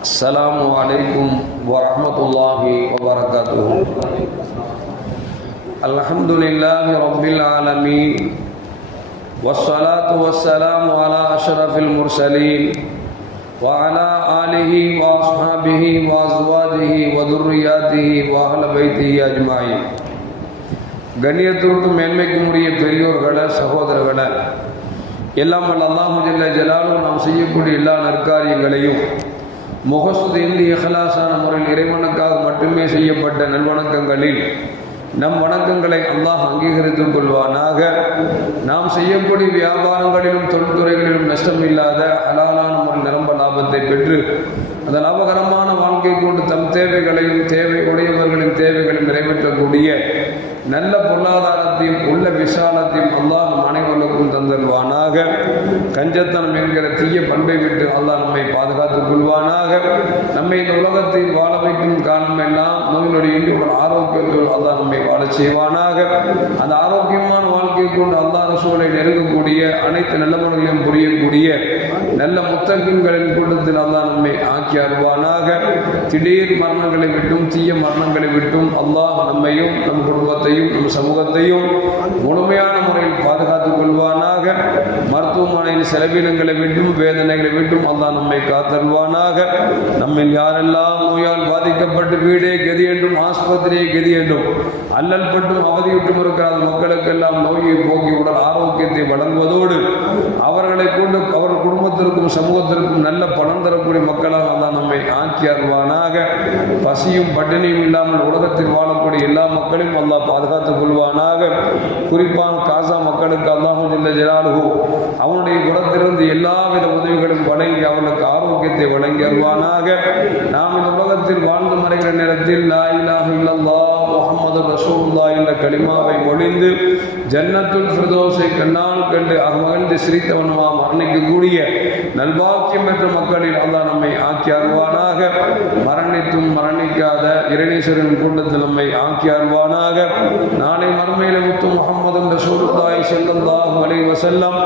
السلام عليكم ورحمة الله وبركاته الحمد لله رب العالمين والصلاة والسلام على أشرف المرسلين وعلى آله وأصحابه وأزواجه وذرياته وأهل بيته أجمعين கண்ணியத்திற்கும் மேன்மைக்கும் உரிய பெரியோர்களை சகோதரர்களை எல்லாம் வல்ல அல்லாஹு ஜல்ல ஜலாலும் நாம் செய்யக்கூடிய எல்லா நற்காரியங்களையும் முகஸ்துதின்றி இஹலாசான முறையில் இறைவனுக்காக மட்டுமே செய்யப்பட்ட நல்வணக்கங்களில் நம் வணக்கங்களை அல்லாஹ் அங்கீகரித்துக் கொள்வானாக. நாம் செய்யக்கூடிய வியாபாரங்களிலும் தொழில்துறைகளிலும் நஷ்டம் இல்லாத அலாலான ஒரு நிரம்ப லாபத்தை பெற்று அந்த லாபகரமான வாழ்க்கை கொண்டு தம் தேவைகளையும் தேவை உடையவர்களின் தேவைகளையும் நிறைவேற்றக்கூடிய நல்ல பொருளாதாரத்தையும் உள்ள விசாலத்தையும் அல்லாஹ் நம் அனைவருக்கும் தந்தல்வானாக கஞ்சத்தனம் என்கிற தீய பண்பை விட்டு அல்லாஹ் நம்மை பாதுகாத்துக் கொள்வானாக. நம்மை இந்த உலகத்தில் வாழ வைக்கும் காரணம் எல்லாம் நோயினுடைய ஆரோக்கியத்தோடு அல்லாஹ் நம்மை வாழ செய்வானாக. அந்த ஆரோக்கியமான வாழ்க்கை கொண்டு அல்லாஹ் ரசூலை நெருங்கக்கூடிய அனைத்து நல்ல முறைகளையும் புரியக்கூடிய நல்ல முத்தகங்களின் கூட்டத்தில் அல்லா நம்மை ஆக்கி அருவானாக திடீர் மரணங்களை விட்டும் தீய மரணங்களை விட்டும் அல்லாஹ் நம்மையும் நம் குடும்பத்தையும் நம் சமூகத்தையும் முழுமையான முறையில் பாதுகாத்துக் கொள்வானாக அல்லாவின் செலவினங்களை விட்டும் வேதனைகளை விட்டும் அல்லாஹ் நம்மை காத்தருவானாக. நம்மில் யாரெல்லாம் நோயால் பாதிக்கப்பட்டு வீடே கதி என்றும் ஆஸ்பத்திரியை கதி என்றும் அல்லல் பட்டும் அவதியுட்டும் இருக்கிற மக்களுக்கெல்லாம் நோயை போக்கி உடல் ஆரோக்கியத்தை வழங்குவதோடு அவர்களை கொண்டு அவர் குடும்பத்திற்கும் சமூகத்திற்கும் நல்ல பணம் தரக்கூடிய மக்களாக அல்லாஹ் நம்மை ஆக்கி அருவானாக பசியும் பட்டினியும் இல்லாமல் உலகத்தில் வாழக்கூடிய எல்லா மக்களையும் அல்லாஹ் பாதுகாத்துக் கொள்வானாக. குறிப்பாக காசா மக்களுக்கு அல்லாஹும் ஜல்ல அவனுடைய குணத்திலிருந்து எல்லாவித உதவிகளும் வழங்கி அவர்களுக்கு ஆரோக்கியத்தை வழங்கி அருவானாக நாம் இந்த உலகத்தில் வாழ்ந்து மறைகிற நேரத்தில் லா இலாஹ முகமது ரசூல்லா என்ற களிமாவை மொழிந்து ஜன்னத்துல் ஃபிர்தௌஸை கண்ணால் கண்டு அகமகந்து சிரித்தவனுமா மரணிக்கக்கூடிய நல்வாக்கியம் பெற்ற மக்களில் அல்லா நம்மை ஆக்கி அருவானாக மரணித்தும் மரணிக்காத இரணீஸ்வரின் கூட்டத்தில் நம்மை ஆக்கி அருவானாக நாளை மறுமையில முத்து முகமது ரசூலுல்லாஹி ஸல்லல்லாஹு அலை வசல்லம்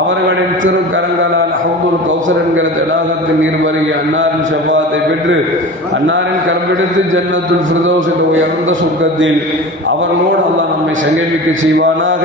அவர்களின் திருக்கரங்களால் ஹவுதுல் கௌசர் என்கிற தடாகத்தின் நீர்வருகி அன்னாரின் செவ்வாத்தை பெற்று அன்னாரின் கரம்பெடுத்து ஜன்னத்துல் ஃபிர்தௌஸ் என்ற உயர்ந்த சுர்க்கத்தில் அவர்களோடு அல்லாஹ் நம்மை சங்கமிக்க செய்வானாக.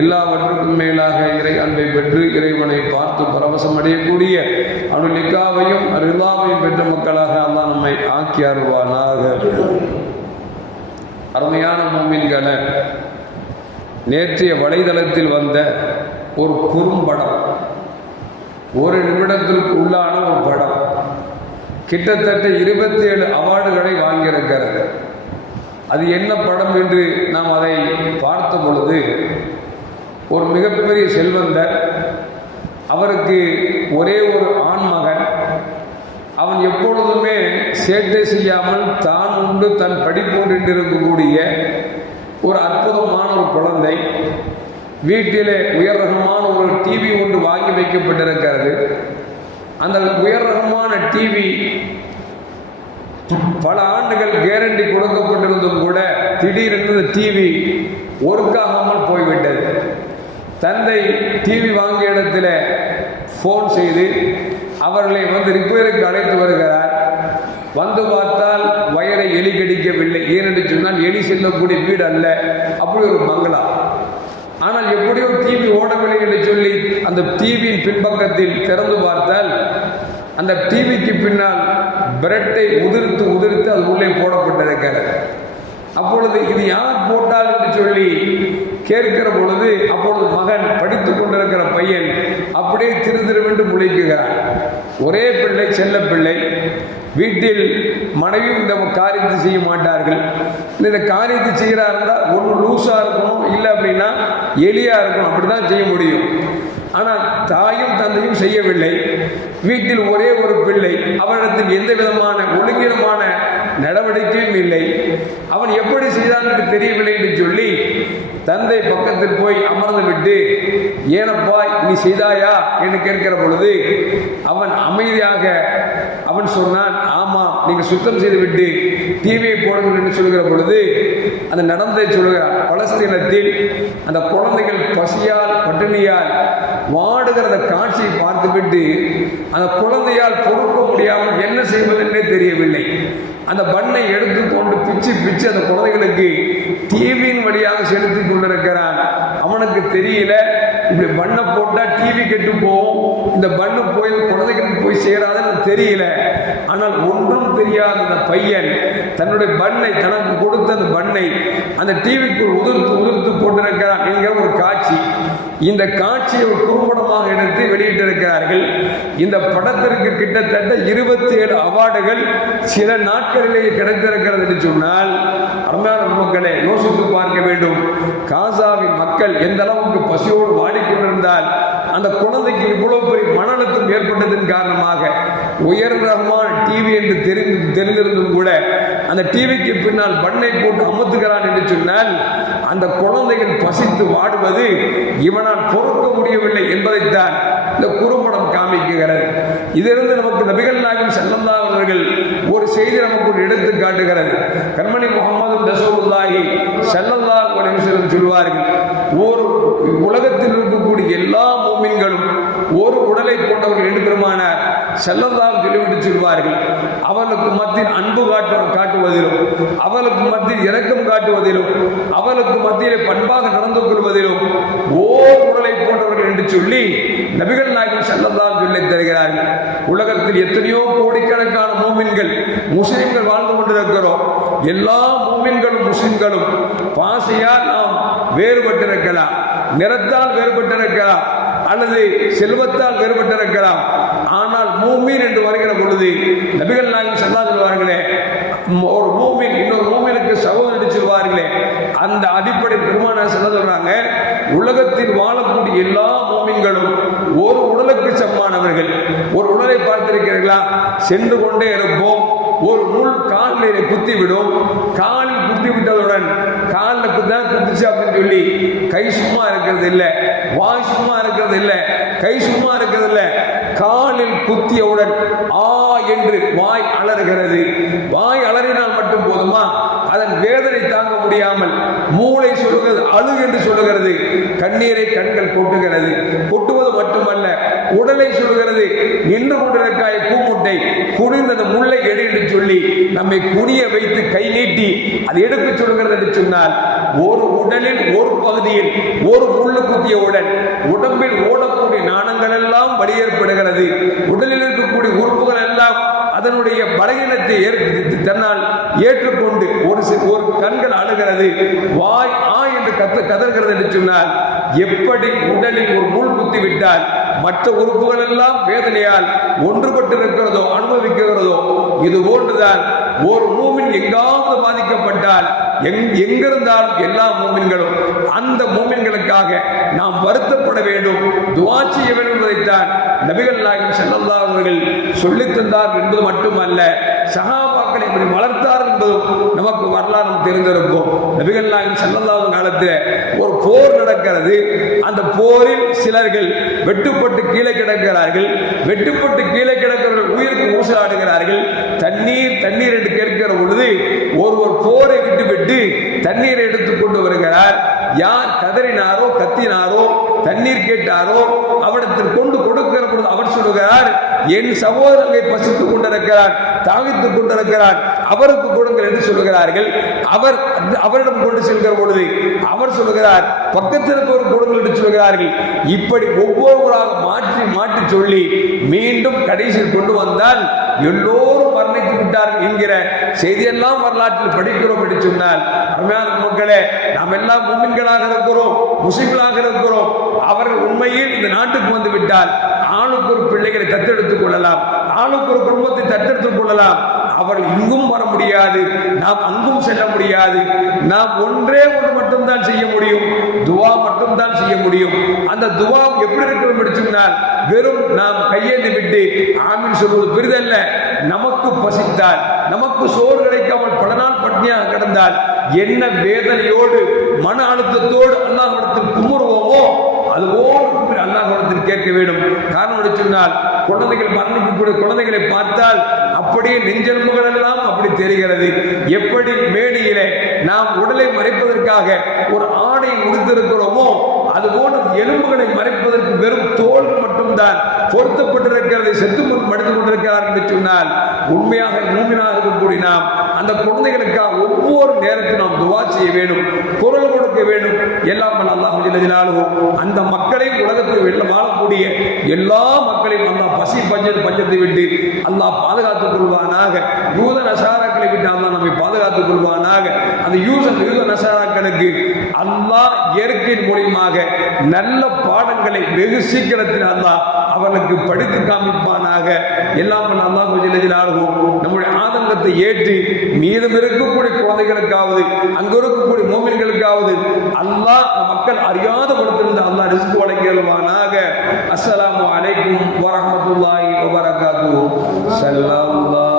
எல்லாவற்றுக்கும் மேலாக இறை அன்பை பெற்று இறைவனை பார்த்து பரவசம் அடையக்கூடிய அவனுடைய லிக்காவையும் ரிலாவையும் பெற்ற மக்களாக அல்லாஹ் நம்மை ஆக்கி அருவானாக அருமையான மோமின்களை நேற்றைய வலைதளத்தில் வந்த ஒரு குறும்படம் ஒரு நிமிடத்திற்கு உள்ளான ஒரு படம் கிட்டத்தட்ட இருபத்தி ஏழு அவார்டுகளை வாங்கியிருக்கிறது. அது என்ன படம் என்று நாம் அதை பார்த்த பொழுது ஒரு மிகப்பெரிய செல்வந்தர் அவருக்கு ஒரே ஒரு ஆண்மகன் அவன் எப்பொழுதுமே சேட்டை செய்யாமல் தான் உண்டு தன் படிப்போடு இருக்கக்கூடிய ஒரு அற்புதமான ஒரு குழந்தை. வீட்டிலே உயர் ரகமான ஒரு டிவி ஒன்று வாங்கி வைக்கப்பட்டிருக்கிறது. அந்த உயர் ரகமான டிவி பல ஆண்டுகள் கேரண்டி கொடுக்கப்பட்டிருந்தும் கூட திடீரென்று டிவி ஒர்க் ஆகாமல் போய்விட்டது. தந்தை டிவி வாங்கிய இடத்துல ஃபோன் செய்து அவர்களை வந்து ரிப்பேருக்கு அழைத்து வருகிறார். வந்து பார்த்தால் வயரை எலி கடிக்கவில்லை. ஏனென்று சொன்னால் எலி செல்லக்கூடிய வீடு அல்ல. அப்படி ஒரு மங்களா ஆனால் எப்படியோ டிவி ஓடவில்லை என்று சொல்லி அந்த டிவியின் பின்பக்கத்தில் திறந்து பார்த்தால் அந்த டிவிக்கு பின்னால் பிரெட்டை உதிர்த்து உதிர்த்து அது உள்ளே போடப்பட்டிருக்கிறது. அப்பொழுது இது யார் போட்டால் என்று சொல்லி கேட்கிற பொழுது அப்பொழுது மகன் படித்து கொண்டிருக்கிற பையன் அப்படியே திரு திருவென்று முளைக்குகிறான் ஒரே பிள்ளை செல்ல பிள்ளை. வீட்டில் மனைவியும் இந்த காரியத்தை செய்ய மாட்டார்கள். இந்த காரியத்தை செய்கிறா இருந்தால் ஒன்று லூஸாக இருக்கணும் இல்லை அப்படின்னா எளியாக இருக்கணும். அப்படி தான் செய்ய முடியும். ஆனால் தாயும் தந்தையும் செய்யவில்லை. வீட்டில் ஒரே ஒரு பிள்ளை. அவரிடத்தில் எந்த விதமான ஒழுங்கினமான நடவடிக்கையும் இல்லை. அவன் எப்படி செய்தான் என்று தெரியவில்லை என்று சொல்லி தந்தை பக்கத்தில் போய் அமர்ந்து விட்டு ஏனப்பா நீ செய்தாயா? என்று கேட்கிற பொழுது அவன் அமைதியாக அவன் சொன்னான் ஆமாம் நீங்க சுத்தம் செய்து விட்டு டிவியை போடுங்கள் என்று சொல்கிற பொழுது அந்த நடந்ததை சொல்கிறார் பலஸ்தீனத்தில் அந்த குழந்தைகள் பசியால் பட்டினியால் வாடுகிற அந்த காட்சியை பார்த்துவிட்டு அந்த குழந்தையால் பொறுக்க முடியாமல் என்ன செய்வதென்றே தெரியவில்லை. அந்த பண்ணை எடுத்துக்கொண்டு பிச்சு பிச்சு அந்த குழந்தைகளுக்கு டிவியின் வழியாக செலுத்தி கொண்டிருக்கிறான். அவனுக்கு தெரியல இப்படி பண்ணை போட்டால் டிவி கெட்டு போகும் இந்த பண்ணு போய் குழந்தைகளுக்கு போய் சேராதுன்னு தெரியல. ஆனால் ஒன்றும் தெரியாத அந்த பையன் தன்னுடைய பண்ணை தனக்கு கொடுத்த அந்த பண்ணை அந்த டிவிக்குள் உதிர்த்து உதிர்த்து போட்டிருக்கிறான். என்கிற ஒரு காட்சி. இந்த காட்சியை குறும்படமாக எடுத்து வெளியிட்டிருக்கிறார்கள். இந்த படத்திற்கு கிட்டத்தட்ட இருபத்தி ஏழு அவார்டுகள் சில நாட்களிலேயே கிடைத்திருக்கிறது என்று சொன்னால் அருமையான மக்களை யோசித்து பார்க்க வேண்டும். காசாவின் மக்கள் எந்த அளவுக்கு பசியோடு வாடிக்கொண்டிருந்தால் அந்த குழந்தைக்கு இவ்வளவு பெரிய மன அழுத்தம் ஏற்பட்டதன் காரணமாக உயர்தரமான டிவி என்று தெரிந்து தெரிந்திருந்தும் கூட அந்த டிவிக்கு பின்னால் பண்ணை போட்டு அமர்த்துகிறான் என்று சொன்னால் அந்த குழந்தைகள் பசித்து வாடுவது இவனால் பொறுக்க முடியவில்லை என்பதைத்தான் இந்த குறும்படம் காமிக்குகிறது இதிலிருந்து நமக்கு நபிகள் நாயகம் செல்லந்தா அவர்கள் ஒரு செய்தி நமக்கு ஒரு எடுத்து காட்டுகிறது. கண்மணி முகமது ரசூலுல்லாஹி செல்லந்தா சொல்வார்கள் ஒரு உலகத்தில் இருக்கக்கூடிய எல்லா மூமின்களும் ஒரு உடலை போன்றவர்கள் எடுக்கிறமான செல்லதால் செல்லல்லாம் சொல்லிவிட்டு சொல்வார்கள். அவளுக்கு மத்தியில் அன்பு காட்டு காட்டுவதிலும் அவளுக்கு மத்தியில் இரக்கம் காட்டுவதிலும் அவளுக்கு மத்தியில் பண்பாக நடந்து கொள்வதிலும் ஓர் உடலை போன்றவர்கள் என்று சொல்லி நபிகள் நாயகம் செல்லதால் சொல்லி தருகிறார்கள். உலகத்தில் எத்தனையோ கோடிக்கணக்கான மூமின்கள் முஸ்லிம்கள் வாழ்ந்து கொண்டிருக்கிறோம். எல்லா மூமின்களும் முஸ்லிம்களும் பாசையால் வேறுபட்டிருக்கலாம். நிறத்தால் வேறுபட்டிருக்கலாம். அல்லது செல்வத்தால் வேறுபட்டிருக்கலாம். ஆனால் மூமீன் என்று வருகிற பொழுது நபிகள் நாயகம் சல்லா சொல்வார்களே ஒரு மூமின் இன்னொரு மூமினுக்கு சகோதரி சொல்வார்களே அந்த அடிப்படை பெருமான சொல்ல சொல்றாங்க? உலகத்தில் வாழக்கூடிய எல்லா மூமின்களும் ஒரு உடலுக்கு சமமானவர்கள். ஒரு உடலை பார்த்திருக்கிறீர்களா? சென்று கொண்டே இருப்போம். ஒரு முள் காலில் குத்திவிடும் விடும். காலில் குத்துச்சு அப்படின்னு சொல்லி கை சும்மா இருக்கிறது இல்லை வாய் சும்மா இருக்கிறது இல்லை கை சும்மா இருக்கிறது இல்லை காலில் குத்தியவுடன் ஆ என்று வாய் அலறுகிறது. வாய் அலறினால் மட்டும் போதுமா? அதன் வேதனை தாங்க முடியாமல் மூளை சொல்லுகிறது அழு என்று சொல்லுகிறது. கண்ணீரை கண்கள் கொட்டுகிறது. கொட்டுவது மட்டுமல்ல உடலை சொல்லுகிறது நின்று கொண்டிருக்காய பூமுட்டை குனிந்தது முல்லை எடு என்று சொல்லி நம்மை குனிய வைத்து கை நீட்டி அதை எடுக்க சொல்கிறது என்று சொன்னால் ஒரு உடலில் ஒரு பகுதியில் ஒரு முள்ளு குத்தியவுடன் உடம்பில் ஓடக்கூடிய நாணங்கள் எல்லாம் வழி ஏற்படுகிறது. உடலில் இருக்கக்கூடிய உறுப்புகள் எல்லாம் அதனுடைய பலகீனத்தை ஏற்~ ஏற்றுக்கொண்டு ஒரு ஒரு கண்கள் அழுகிறது வாய் ஆ என்று கத்து கதறுகிறது என்று சொன்னால் எப்படி உடலில் ஒரு முள் குத்தி விட்டால் மற்ற உறுப்புகள் எல்லாம் வேதனையால் ஒன்றுபட்டு இருக்கிறதோ அனுபவிக்கிறதோ இது போன்றுதான் ஒரு மூமின் எங்காவது பாதிக்கப்பட்டால் எங் எங்கிருந்தாலும் எல்லா மூமின்களும் அந்த மூமின்களுக்காக நாம் வருத்தப்பட வேண்டும் துவா செய்ய வேண்டும் என்பதைத்தான் நபிகள் நாயகம் செல்லல்லா அவர்கள் சொல்லித் தந்தார் என்பது மட்டுமல்ல சஹாபாக்களை இப்படி வளர்த்தார் என்பதும் நமக்கு வரலாறு தெரிந்திருக்கும். நபிகள் நாயகம் காலத்தில் ஒரு போர் நடக்கிறது. அந்த போரில் சிலர்கள் வெட்டுப்பட்டு கீழே கிடக்கிறார்கள். வெட்டுப்பட்டு கீழே கிடக்கிறவர்கள் உயிருக்கு ஊசலாடுகிறார்கள். தண்ணீர் தண்ணீர் என்று கேட்கிற பொழுது ஒருவர் போரை விட்டுவிட்டு தண்ணீரை எடுத்து கொண்டு வருகிறார். யார் கதறினாரோ கத்தினாரோ தண்ணீர் கேட்டாரோ அவனத்தில் கொண்டு கொடுக்கிற பொழுது அவர் சொல்லுகிறார் என் சகோதரனை பசித்துக் கொண்டிருக்கிறார். தாவித்துக் கொண்டிருக்கிறார் அவருக்கு கொடுங்கள் என்று சொல்லுகிறார்கள் அவர் அவரிடம் கொண்டு செல்கிற பொழுது அவர் சொல்லுகிறார் பக்கத்தில் இருப்பவர் கொடுங்கள் என்று சொல்கிறார்கள். இப்படி ஒவ்வொருவராக மாற்றி மாற்றி சொல்லி மீண்டும் கடைசியில் கொண்டு வந்தால் எல்லோரும் மரணித்து விட்டார்கள் என்கிற செய்தியெல்லாம் வரலாற்றில் படிக்கிறோம் என்று சொன்னால் அருமையான மக்களே நாம் எல்லாம் மூமின்களாக இருக்கிறோம். முஸ்லிம்களாக இருக்கிறோம். அவர்கள் உண்மையில் இந்த நாட்டுக்கு வந்து விட்டால் ஆணுக்கு ஒரு பிள்ளைகளை தத்தெடுத்துக் கொள்ளலாம். ஆணுக்கு ஒரு குடும்பத்தை தத்தெடுத்துக் கொள்ளலாம். அவர்கள் இங்கும் வர முடியாது. நாம் அங்கும் செல்ல முடியாது. நாம் ஒன்றே ஒன்று மட்டும்தான் செய்ய முடியும். துவா மட்டும்தான் செய்ய முடியும். அந்த துவா எப்படி இருக்கும் என்று சொன்னால் வெறும் நாம் கையேந்தி விட்டு ஆமீன் சொல்வது பெரிதல்ல. நமக்கு பசித்தால் நமக்கு சோறு கிடைக்காமல் பல நாள் பட்னியாக கிடந்தால் என்ன வேதனையோடு மன அழுத்தத்தோடு அல்லாஹ்விடத்தில் குமுறுவோமோ அதுபோல் அல்லாஹ்விடத்தில் கேட்க வேண்டும். காரணம் சொன்னால் குழந்தைகள் மரணிக்கக்கூடிய குழந்தைகளை பார்த்தால் அப்படியே நெஞ்செலும்புகள் எல்லாம் அப்படி தெரிகிறது. எப்படி மேடையிலே நாம் உடலை மறைப்பதற்காக ஒரு ஆடை உடுத்திருக்கிறோமோ அதுபோன்று எலும்புகளை மறைப்பதற்கு வெறும் தோல் மட்டும்தான் பொருத்தப்பட்டிருக்கிறதை செத்து மடித்துக் கொண்டிருக்கிறார் என்று சொன்னால் உண்மையாக மூமினாக இருக்கக்கூடிய நாம் அந்த குழந்தைகளுக்காக ஒவ்வொரு நேரத்தையும் நாம் துவா செய்ய வேண்டும் குரல் கொடுக்க வேண்டும். எல்லாம் நல்லா அல்லாஹ் அந்த மக்களையும் உலகத்தில் வெள்ள வாழக்கூடிய எல்லா மக்களையும் அந்த பசி பஞ்சத்து பஞ்சத்தை விட்டு அல்லாஹ் பாதுகாத்துக் கொள்வானாக. யூத நசாராக்களை விட்டு அல்லாஹ் நம்மை பாதுகாத்துக் கொள்வானாக. அந்த யூத யூத நசாராக்களுக்கு அல்லாஹ் இயற்கையின் மூலியமாக நல்ல பாடங்களை வெகு சீக்கிரத்தில் அல்லாஹ் அவர்களுக்கு படித்து காமிப்பானாக. எல்லாம் வல்ல அல்லாஹ் ஜல்ல நம்முடைய ஆதங்கத்தை ஏற்றி மீதம் இருக்கக்கூடிய குழந்தைகளுக்காவது அங்கு இருக்கக்கூடிய மோமின்களுக்காவது அல்லாஹ் மக்கள் அறியாத கொடுத்திருந்த அல்லாஹ் ரிஸ்க் வழங்கியல்வானாக அஸ்ஸலாமு அலைக்கும் வரமத்துல்லாஹி வபரகாத்துஹு. சல்லாஹ்